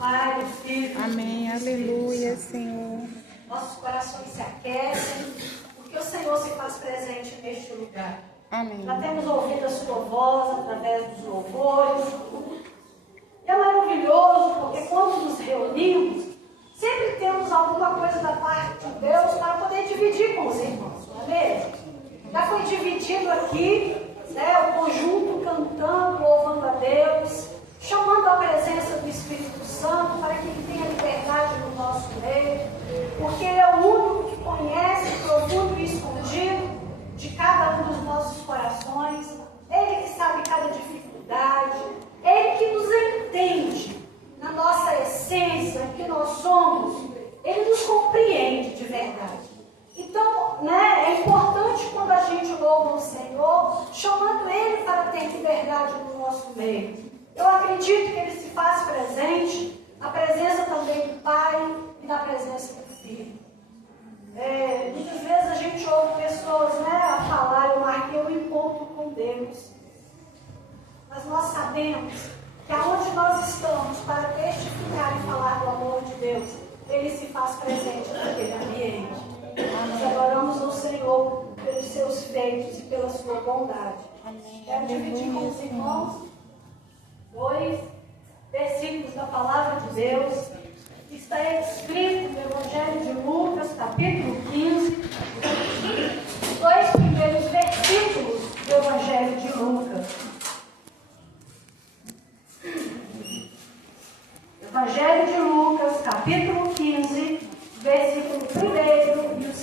Pai, do Filho. Amém. Aleluia, Senhor. Nossos corações se aquecem, porque o Senhor se faz presente neste lugar. Amém. Já temos ouvido a sua voz através dos louvores. É maravilhoso, porque quando nos reunimos, sempre temos alguma coisa da parte de Deus para poder dividir com os irmãos, não é mesmo? Já foi dividido aqui, o conjunto cantando, louvando a Deus, chamando a presença do Espírito Santo para que ele tenha liberdade no nosso meio, porque ele é o único que conhece o profundo e escondido de cada um dos nossos corações, ele que sabe cada dificuldade, ele que nos entende na nossa essência, que nós somos, ele nos compreende de verdade. Então, é importante quando a gente louva o Senhor, chamando ele para ter liberdade no nosso meio. Eu acredito que ele se faz presente na presença também do Pai e na presença do Filho. Muitas vezes a gente ouve pessoas a falar, eu marquei um encontro com Deus. Mas nós sabemos que aonde nós estamos para testificar e falar do amor de Deus, ele se faz presente naquele ambiente. Nós adoramos o Senhor pelos seus feitos e pela sua bondade. Quero dividir com os irmãos 2 versículos da palavra de Deus. Está escrito no Evangelho de Lucas, capítulo 15, 2 primeiros versículos do Evangelho de Lucas. Evangelho de Lucas, capítulo 15, versículo 1 e o 2.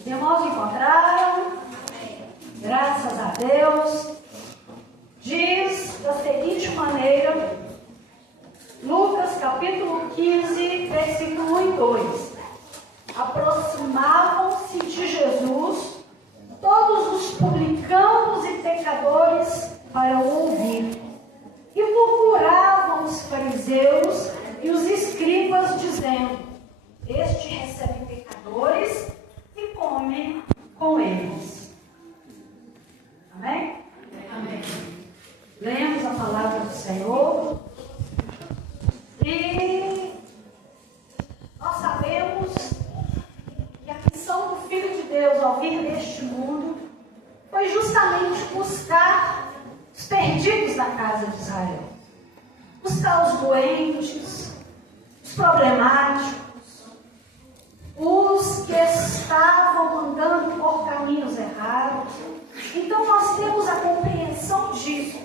Os irmãos encontraram? Graças a Deus. Diz da seguinte maneira, Lucas capítulo 15, versículo 1 e 2. Aproximavam-se de Jesus todos os publicanos e pecadores para o ouvir, e murmuravam os fariseus e os escribas, dizendo: este recebe pecadores e come com eles. Amém? Amém. Lemos a palavra do Senhor e nós sabemos que a missão do Filho de Deus ao vir neste mundo foi justamente buscar os perdidos da casa de Israel, buscar os doentes, os problemáticos, os que estavam andando por caminhos errados. Então nós temos a compreensão disso,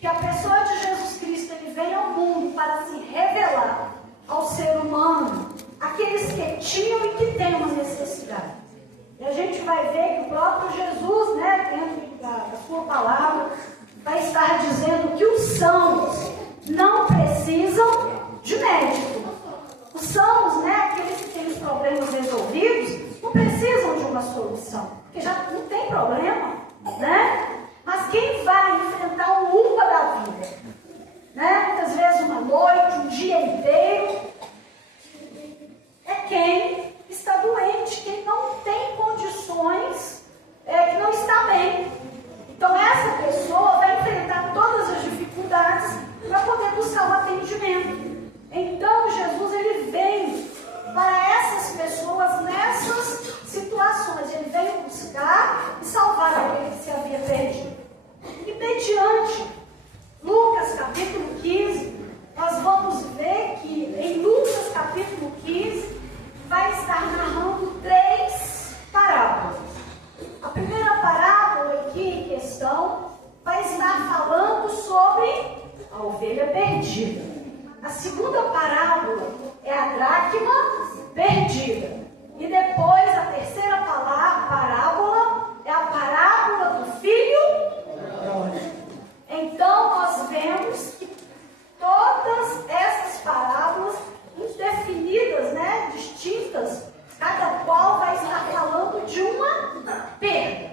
que a pessoa de Jesus Cristo, ele vem ao mundo para se revelar ao ser humano, aqueles que tinham e que têm uma necessidade. E a gente vai ver que o próprio Jesus, dentro da sua palavra, vai estar dizendo que os sãos não precisam de médico. Os sãos, aqueles que têm os problemas resolvidos, não precisam de uma solução, porque já não tem problema, Mas quem vai enfrentar o upa da vida, muitas vezes uma noite, um dia inteiro, é quem está doente, quem não tem condições, que não está bem. Então essa pessoa vai enfrentar todas as dificuldades para poder buscar um atendimento. Então Jesus, ele vem para essas pessoas nessas situações. Ele veio buscar e salvar aquele que se havia perdido. E mediante Lucas capítulo 15, nós vamos ver que em Lucas capítulo 15 vai estar narrando 3 parábolas. A primeira parábola aqui em questão vai estar falando sobre a ovelha perdida. A segunda parábola é a dracma perdida. E depois a terceira parábola é a parábola do filho pródigo. Então nós vemos que todas essas parábolas definidas, distintas, cada qual vai estar falando de uma perda,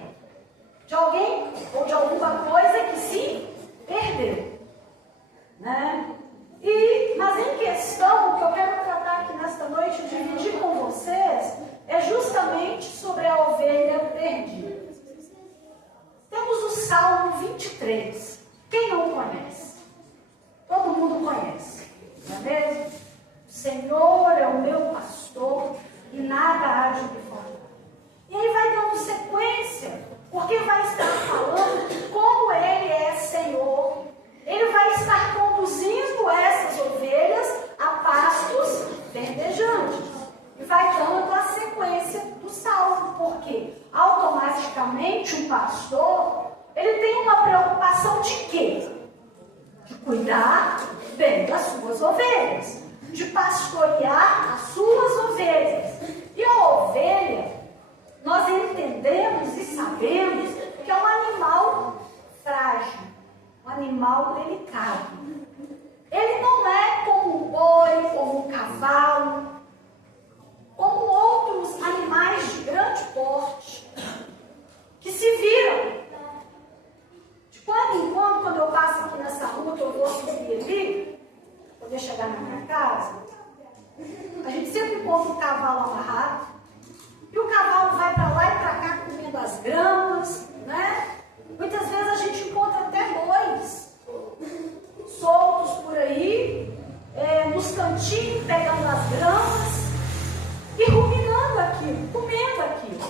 de alguém ou de alguma coisa que se perdeu, Mas em questão, o que eu quero tratar aqui nesta noite, dividir com vocês, é justamente sobre a ovelha perdida. Temos o Salmo 23. Quem não conhece? obrigação de quê? De cuidar bem das suas ovelhas, de pastorear as suas ovelhas. E a ovelha, nós entendemos e sabemos que é um animal frágil, um animal delicado. Ele não é como o boi, como o cavalo, como outros animais de grande porte, que se viram. De quando em quando eu passo aqui nessa rua, que eu vou subir ali, poder chegar na minha casa, a gente sempre encontra o cavalo amarrado, e o cavalo vai para lá e para cá comendo as gramas, né? Muitas vezes a gente encontra até bois soltos por aí, nos cantinhos, pegando as gramas e ruminando aquilo, comendo aquilo.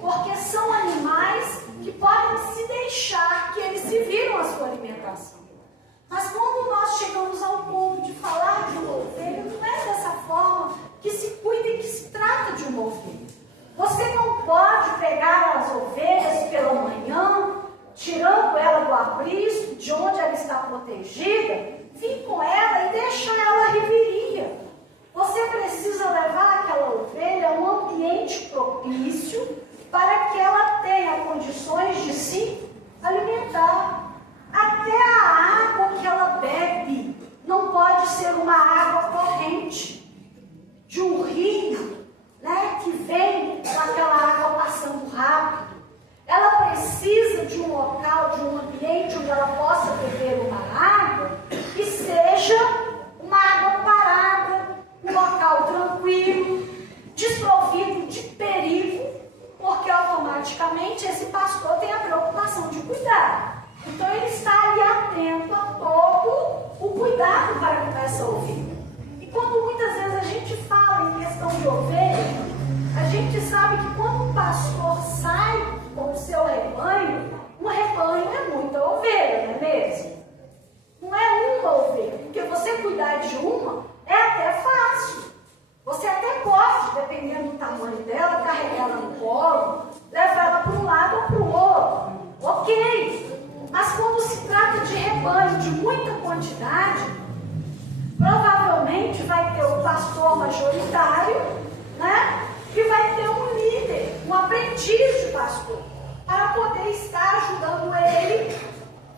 Porque são animais que podem se deixar, que eles se viram a sua alimentação. Mas quando nós chegamos ao ponto de falar de uma ovelha, não é dessa forma que se cuida e que se trata de uma ovelha. Você não pode pegar as ovelhas pela manhã, tirando ela do aprisco, de onde ela está protegida, vir com ela e deixar ela reviria. Você precisa levar aquela ovelha a um ambiente propício para que ela tenha condições de se alimentar. Até a água que ela bebe não pode ser uma água corrente de um rio, né, que vem com aquela água passando rápido. Ela precisa de um local, de um ambiente onde ela possa beber uma água que seja uma água parada, um local tranquilo, desprovido de perigo, porque automaticamente esse pastor tem a preocupação de cuidar. Então ele está ali atento a todo o cuidado para com essa ovelha. E quando muitas vezes a gente fala em questão de ovelha, a gente sabe que quando um pastor sai com o seu rebanho, um rebanho é muita ovelha, não é mesmo? Não é uma ovelha, porque você cuidar de uma é até fácil. Você até pode, dependendo do tamanho dela, carregar ela no colo, levar ela para um lado ou para o outro. Ok. Mas quando se trata de rebanho de muita quantidade, provavelmente vai ter o pastor majoritário, né? Que vai ter um líder, um aprendiz de pastor, para poder estar ajudando ele.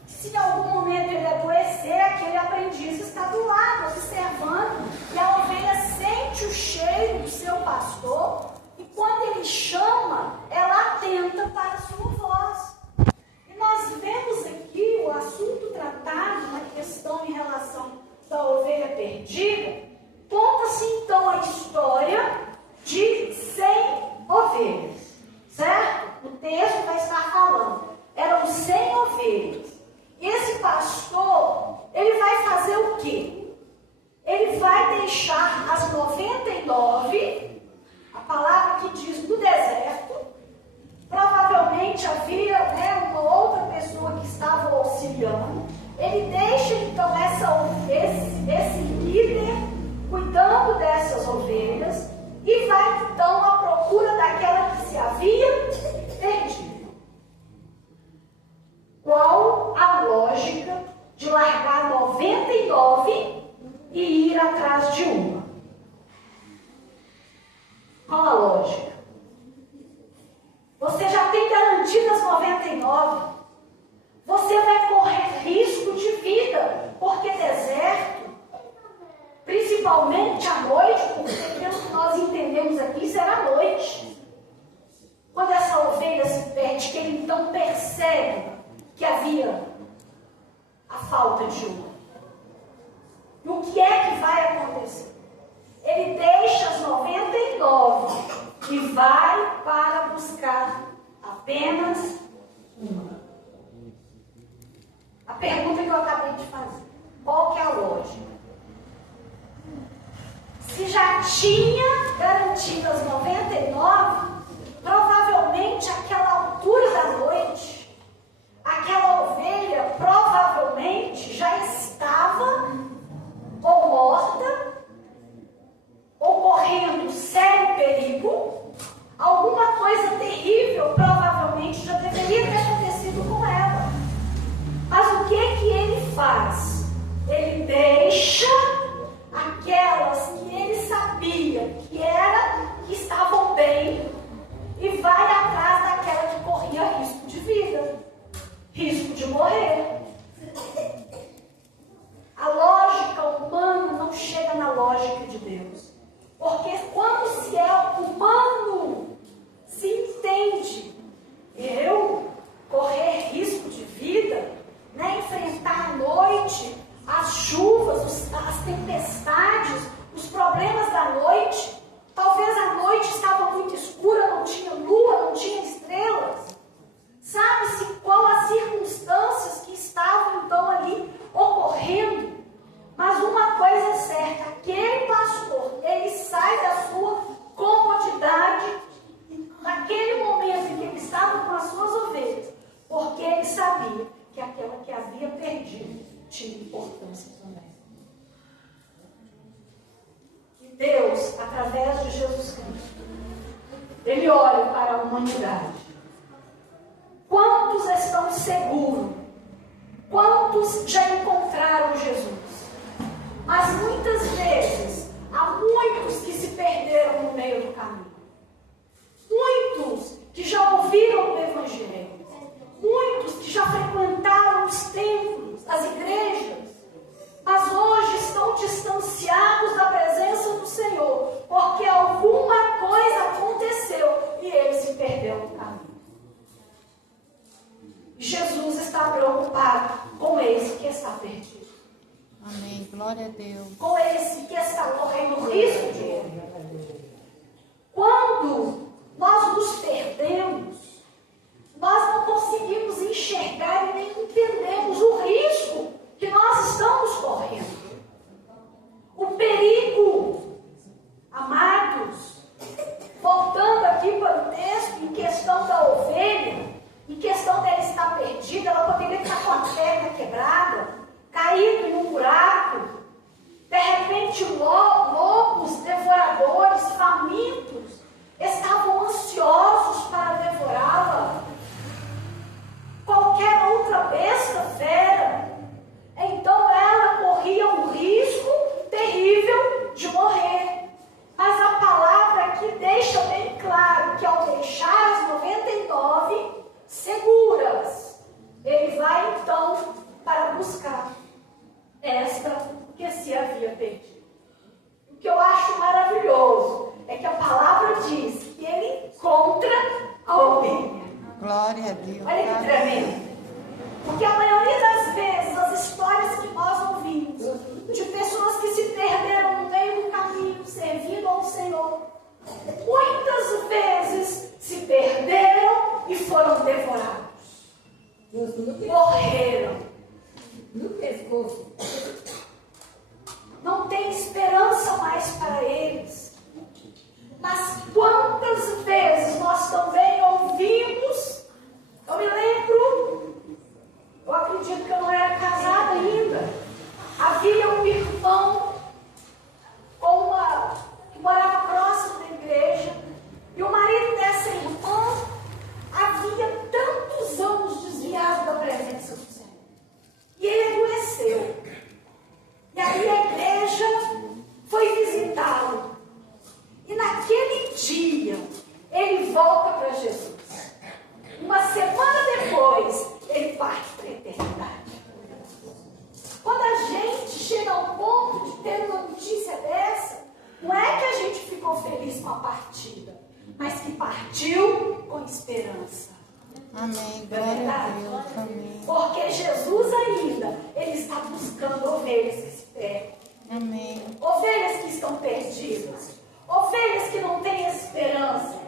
Se em algum momento ele adoecer, aquele aprendiz está do lado, observando, e a ovelha sente o cheiro do seu pastor, e quando ele chama, ela atenta para a sua voz. E nós vemos aqui o assunto tratado na questão em relação da ovelha perdida. Conta-se então a história de 100 ovelhas, certo? O texto vai estar falando, eram 100 ovelhas. Esse pastor, ele vai fazer o quê? Ele vai deixar as 99, a palavra que diz no deserto. Provavelmente havia, né, uma outra pessoa que estava auxiliando. Ele deixa então esse líder cuidando dessas ovelhas e vai então à procura daquela que se havia perdido. Qual a lógica de largar 99 e ir atrás de uma? Qual a lógica? Você já tem garantidas 99. Você vai correr risco de vida, porque deserto, principalmente à noite, porque pelo que nós entendemos aqui, será noite. Quando essa ovelha se perde, que ele então percebe que havia a falta de uma. E o que é que vai acontecer? Ele deixa as 99 e vai para buscar apenas uma. A pergunta que eu acabei de fazer, qual que é a lógica? Se já tinha garantido as 99, provavelmente àquela altura da noite, aquela ovelha provavelmente já estava ou morta, ou correndo sério perigo. Alguma coisa terrível provavelmente já deveria ter acontecido com ela. Mas noite, as chuvas, as tempestades, os problemas da noite. Talvez a noite estava muito escura, não tinha lua, não tinha estrelas. Sabe-se qual as circunstâncias que estavam então ali ocorrendo. Mas uma coisa é certa, aquele pastor, ele sai da sua comodidade naquele momento em que ele estava com as suas ovelhas, porque ele sabia que aquela que havia perdido tinha importância também. E Deus, através de Jesus Cristo, ele olha para a humanidade. Quantos estão seguros? Quantos já encontraram Jesus? Mas muitas vezes, há muitos que se perderam no meio do caminho. Muitos que já ouviram o Evangelho. Muitos que já frequentaram os templos, as igrejas. Mas hoje estão distanciados da presença do Senhor. Porque alguma coisa aconteceu e eles se perderam no caminho. Jesus está preocupado com esse que está perdido. Amém. Glória a Deus. Com esse que está correndo risco de morrer. Quando nós nos perdemos, nós não conseguimos enxergar e nem entendemos o risco que nós estamos correndo. O perigo, amados, voltando aqui para o texto, em questão da ovelha, em questão dela estar perdida, ela poderia estar com a perna quebrada, caído em um buraco, de repente lobos, devoradores, famintos, estavam ansiosos para devorá-la. Qualquer outra besta fera, então ela corria um risco terrível de morrer. Mas a palavra aqui deixa bem claro que ao deixar as 99 seguras, ele vai então para buscar esta que se havia perdido. O que eu acho maravilhoso é que a palavra diz que ele encontra a ovelha. Glória a Deus. Olha que tremendo. Porque a maioria das vezes, as histórias que nós ouvimos, de pessoas que se perderam no meio do caminho, servindo ao Senhor, muitas vezes se perderam e foram devorados. Morreram. No pescoço. Não tem esperança mais para eles. Mas quantas vezes nós também ouvimos? Eu me lembro, eu acredito que eu não era casada ainda. Havia um irmão que morava próximo da igreja, e o marido dessa irmã havia tantos anos desviado da presença do Senhor. E ele adoeceu. E aí a igreja foi visitá-lo. E naquele dia, ele volta para Jesus. Uma semana depois, ele parte para a eternidade. Quando a gente chega ao ponto de ter uma notícia dessa, não é que a gente ficou feliz com a partida, mas que partiu com esperança. Amém. Glória a Deus. Amém. Porque Jesus ainda, ele está buscando ovelhas que se perdem. Amém. Ovelhas que estão perdidas. Ovelhas que não têm esperança.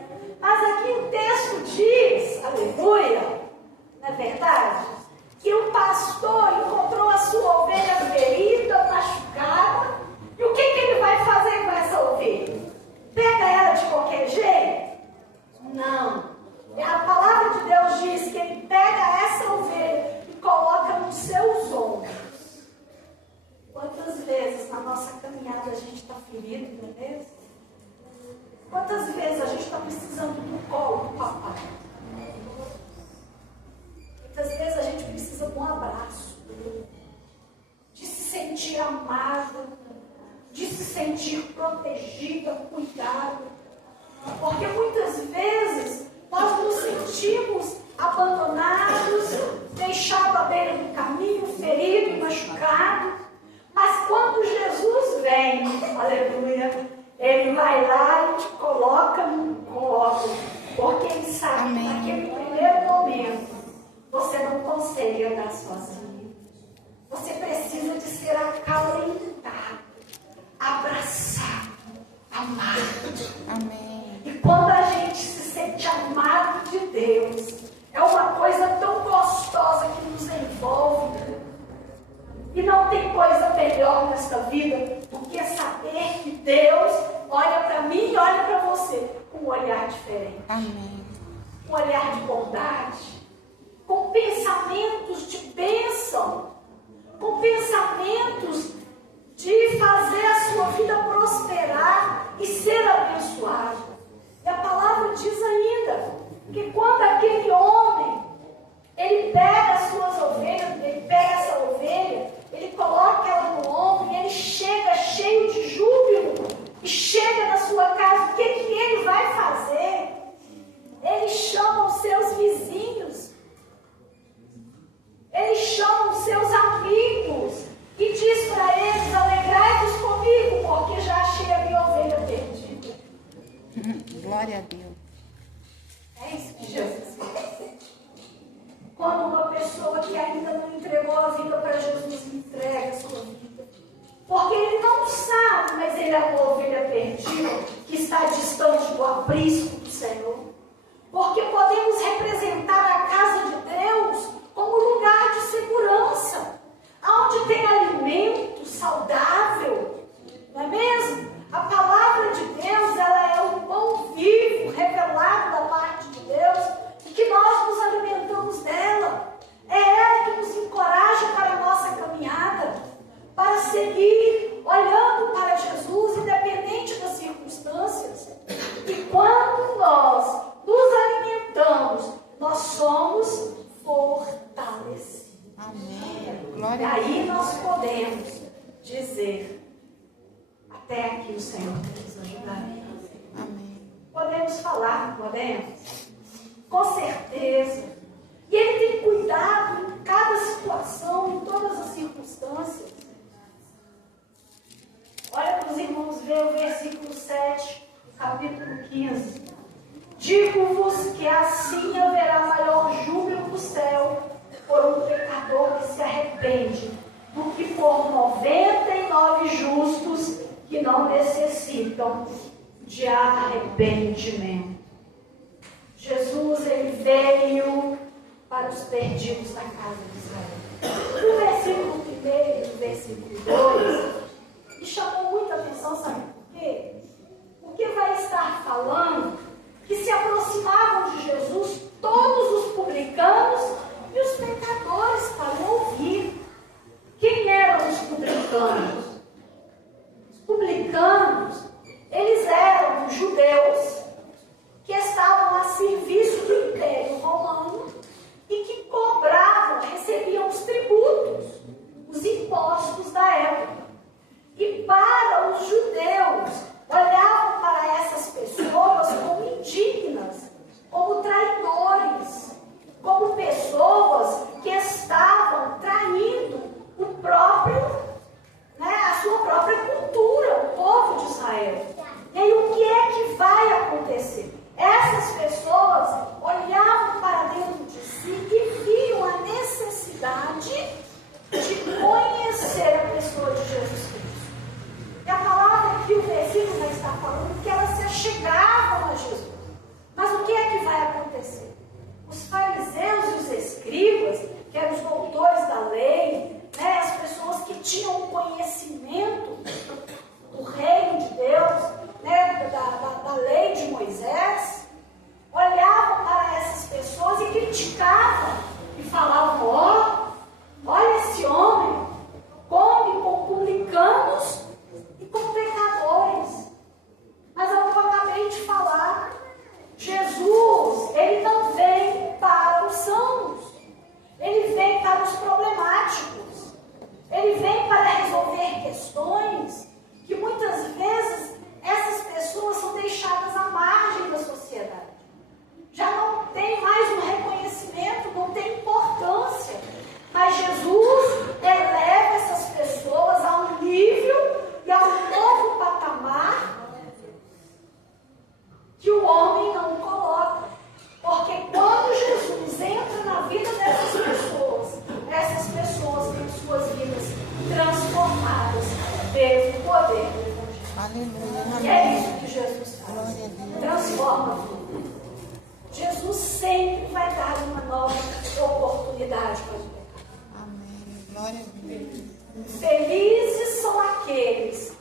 Mas aqui o texto diz, aleluia, não é verdade? Que o pastor encontrou a sua ovelha ferida, machucada. E o que ele vai fazer com essa ovelha? Pega ela de qualquer jeito? Não. A palavra de Deus diz que ele pega essa ovelha e coloca nos seus ombros. Quantas vezes na nossa caminhada a gente está ferido, não é mesmo? Quantas vezes a gente está precisando do colo do papai? Muitas vezes a gente precisa de um abraço, de se sentir amado, de se sentir protegida, cuidada. Porque muitas vezes nós nos sentimos abandonados, deixados à beira do caminho, ferido e machucado. Mas quando Jesus vem, aleluia, ele vai lá e te coloca no colo. Porque ele sabe que naquele primeiro momento você não consegue andar sozinho. Você precisa Deus. É uma coisa tão gostosa que nos envolve. E não tem coisa melhor nesta vida do que saber que Deus olha para mim e olha para você com um olhar diferente. Amém. Um olhar de bondade, com pensamentos de bênção, com pensamentos de fazer a sua vida prosperar e ser abençoado. E a palavra diz ainda que quando aquele homem, ele pega as suas ovelhas, ele pega essa ovelha, ele coloca ela no ombro e ele chega cheio de júbilo e chega na sua casa. O que ele vai fazer? Ele chama os seus vizinhos, ele chama os seus amigos e diz para eles: alegrai-vos comigo, porque já achei a minha ovelha perdida. Glória a Deus. É isso que Jesus fez. Quando uma pessoa que ainda não entregou a vida para Jesus entrega a sua vida, porque ele não sabe, mas ele é uma ovelha perdida que está distante do aprisco do Senhor. Porque podemos representar a casa de Deus como lugar de segurança, onde tem alimento saudável, não é mesmo? A palavra de Deus, ela é o pão vivo, revelado da parte de Deus, e que nós nos alimentamos dela. É ela que nos encoraja para a nossa caminhada, para seguir olhando para Jesus, independente das circunstâncias. E quando nós nos alimentamos, nós somos fortalecidos. Amém. E Glória a Deus. aí nós podemos dizer: até aqui o Senhor tem nos ajudado. Amém. Podemos falar, podemos? Com certeza. E Ele tem cuidado em cada situação, em todas as circunstâncias. Olha para os irmãos ver o versículo 7, capítulo 15. Digo-vos que assim haverá maior júbilo no céu por um pecador que se arrepende, do que por 99 justos que não necessitam de arrependimento. Jesus, ele veio para os perdidos da casa de Israel. No versículo 1 e no versículo 2, me chamou muita atenção, sabe por quê? Porque vai estar falando que se aproximavam de Jesus todos os publicanos e os pecadores para ouvir. Quem eram os publicanos? Os publicanos, eles eram os judeus que estavam a serviço do Império Romano e que cobravam, recebiam os tributos, os impostos da época. E para os judeus, olhavam para essas pessoas como indignas, como traidores, como pessoas que estavam traindo a sua própria cultura, o povo de Israel. E aí o que é que vai acontecer? Essas pessoas olhavam para dentro de si e viam a necessidade de conhecer a pessoa de Jesus Cristo. E a palavra que o versículo já está falando que elas se achegavam a Jesus. Mas o que é que vai acontecer? Os fariseus e os escribas, que eram os doutores da lei, as pessoas que tinham um conhecimento do reino de Deus, da lei de Moisés, olhavam para essas pessoas e criticavam e falavam: olha esse homem, come com publicanos e com pecadores. Mas é o que eu acabei de falar, Jesus, ele não vem para os sãos, ele vem para os problemáticos, ele vem para resolver questões que muitas vezes essas pessoas são deixadas à margem da sociedade. Já não tem mais um reconhecimento, não tem importância. Mas Jesus eleva essas pessoas a um nível e a um novo patamar que o homem não coloca. Porque quando Jesus entra na vida dessas pessoas têm suas vidas transformadas pelo poder do Evangelho. Aleluia. E é isso que Jesus faz. Glória a Deus. Transforma tudo. Jesus sempre Glória a Deus. Felizes são aqueles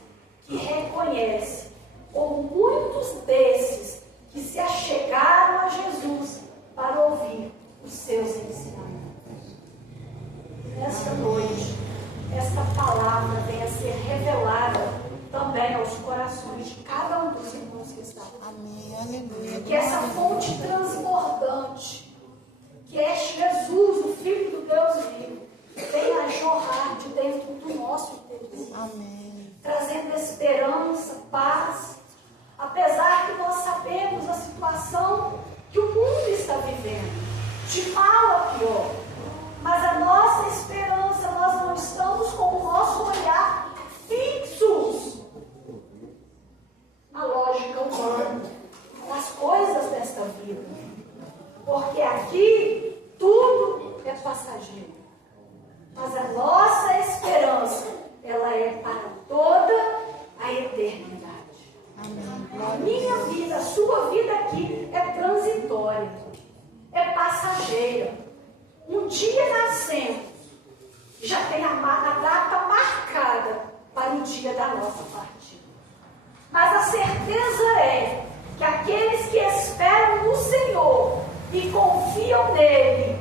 que reconhecem, ou muitos desses que se achegaram a Jesus para ouvir os seus ensinamentos. Nesta noite, esta palavra venha a ser revelada também aos corações de cada um dos irmãos que estão. Amém. Aleluia. Que essa fonte transbordante, que é Jesus, o Filho do Deus vivo, venha a jorrar de dentro do nosso interior. Amém. Trazendo esperança, paz, apesar que nós sabemos a situação que o mundo está vivendo, de mal a pior. Mas a nossa esperança, nós não estamos com o nosso olhar fixos na lógica humana, nas coisas desta vida. Porque aqui tudo é passageiro. Mas a nossa esperança, ela é para toda a eternidade. Amém. A minha vida, a sua vida aqui é transitória, é passageira. Um dia nascemos, já tem a data marcada para o dia da nossa partida. Mas a certeza é que aqueles que esperam no Senhor e confiam nele,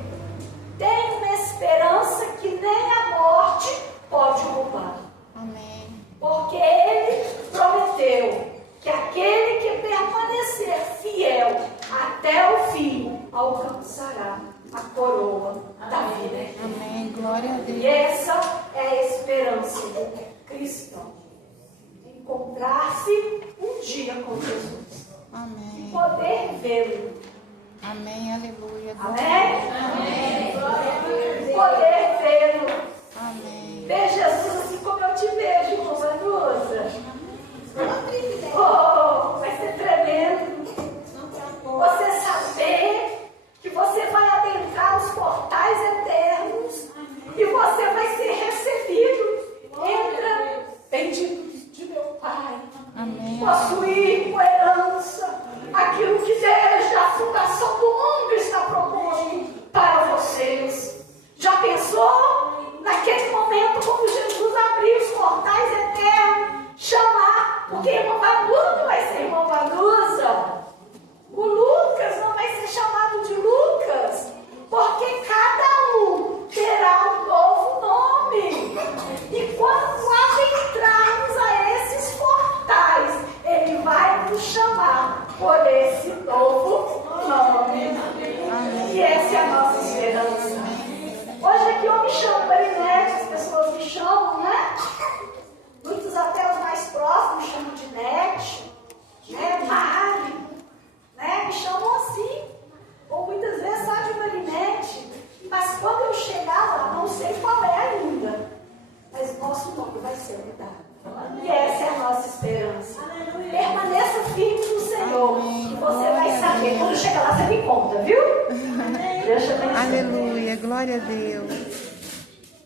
têm uma esperança que nem a morte pode roubar. Amém. Porque ele prometeu que aquele que permanecer fiel até o fim alcançará a coroa da vida. Amém. Glória a E Deus. essa é a esperança do cristão. Encontrar-se um dia com Jesus. Amém. Poder vê-lo. Amém. Aleluia. Amém? Amém. Glória a Deus. Poder vê-lo. Amém. Ver Jesus assim como eu te vejo, irmã Vanusa. Oh, vai ser tremendo. Você saber que você vai adentrar os portais eternos e você vai ser recebido. Entra, bendito de meu Pai. Amém. Possuir com herança aquilo que desde a fundação do mundo está proposto para vocês. Já pensou? Naquele momento, quando Jesus abriu os portais eternos, chamar, porque irmão Vanusa não vai ser irmão Vanusa, o Lucas não vai ser chamado de Lucas, porque cada um terá um novo nome. E quando adentrarmos a esses portais, ele vai nos chamar por esse novo nome. E essa é a nossa esperança. Hoje aqui eu me chamo Marinete, as pessoas me chamam, né? Muitos até os mais próximos me chamam de Nete, né? Mari, né? Me chamam assim. Ou muitas vezes só de Marinete. Mas quando eu chegar lá, não sei qual é ainda. Mas nosso nome vai ser mudado. E essa é a nossa esperança. Permaneça firme no Senhor. E você vai saber. Quando chegar lá, você me conta, viu? Deus te abençoe. Aleluia. Glória a Deus.